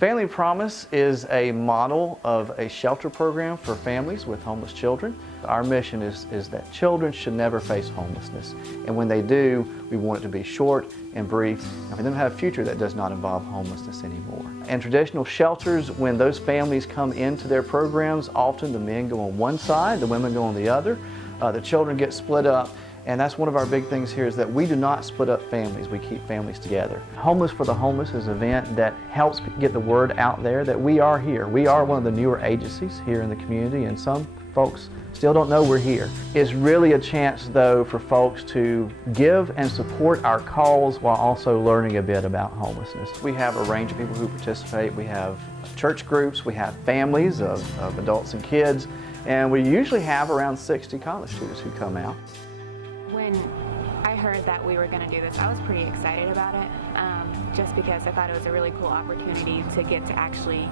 Family Promise is a model of a shelter program for families with homeless children. Our mission is that children should never face homelessness. And when they do, we want it to be short and brief, and for them to have a future that does not involve homelessness anymore. And traditional shelters, when those families come into their programs, often the men go on one side, the women go on the other. The children get split up. And that's one of our big things here, is that we do not split up families, we keep families together. Homeless for the Homeless is an event that helps get the word out there that we are here. We are one of the newer agencies here in the community, and some folks still don't know we're here. It's really a chance, though, for folks to give and support our cause while also learning a bit about homelessness. We have a range of people who participate. We have church groups, we have families of adults and kids, and we usually have around 60 college students who come out. When I heard that we were going to do this, I was pretty excited about it, just because I thought it was a really cool opportunity to get to actually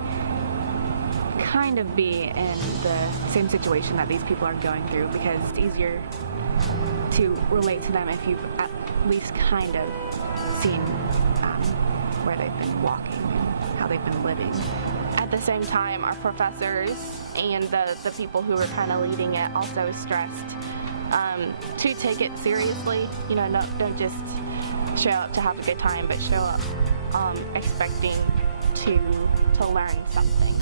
kind of be in the same situation that these people are going through, because it's easier to relate to them if you've at least kind of seen where they've been walking and how they've been living. At the same time, our professors and the people who were kind of leading it also stressed to take it seriously. You know, don't just show up to have a good time, but show up expecting to learn something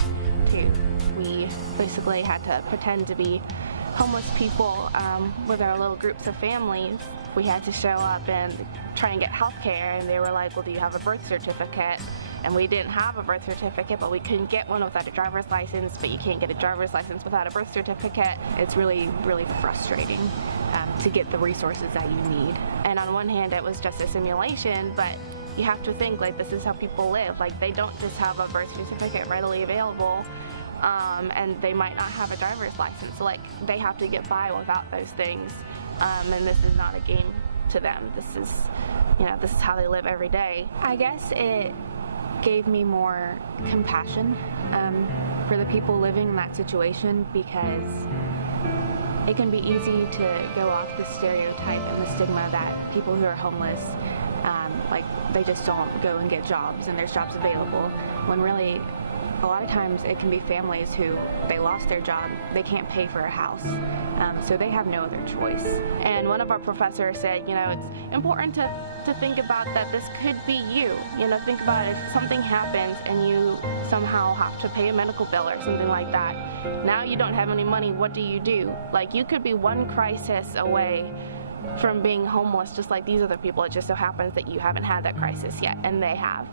too. We basically had to pretend to be homeless people with our little groups of families. We had to show up and try and get health care, and they were like, well, do you have a birth certificate? And we didn't have a birth certificate, but we couldn't get one without a driver's license, but you can't get a driver's license without a birth certificate. It's really, really frustrating to get the resources that you need. And on one hand, it was just a simulation, but you have to think, like, this is how people live. Like, they don't just have a birth certificate readily available, and they might not have a driver's license. So, like, they have to get by without those things, and this is not a game to them. This is, this is how they live every day. I guess it gave me more compassion for the people living in that situation, because it can be easy to go off the stereotype and the stigma that people who are homeless, like, they just don't go and get jobs and there's jobs available, when really a lot of times it can be families who, they lost their job, they can't pay for a house, so they have no other choice. And one of our professors said, it's important to think about that this could be you. Think about if something happens and you somehow have to pay a medical bill or something like that. Now you don't have any money, what do you do? Like, you could be one crisis away from being homeless just like these other people. It just so happens that you haven't had that crisis yet, and they have.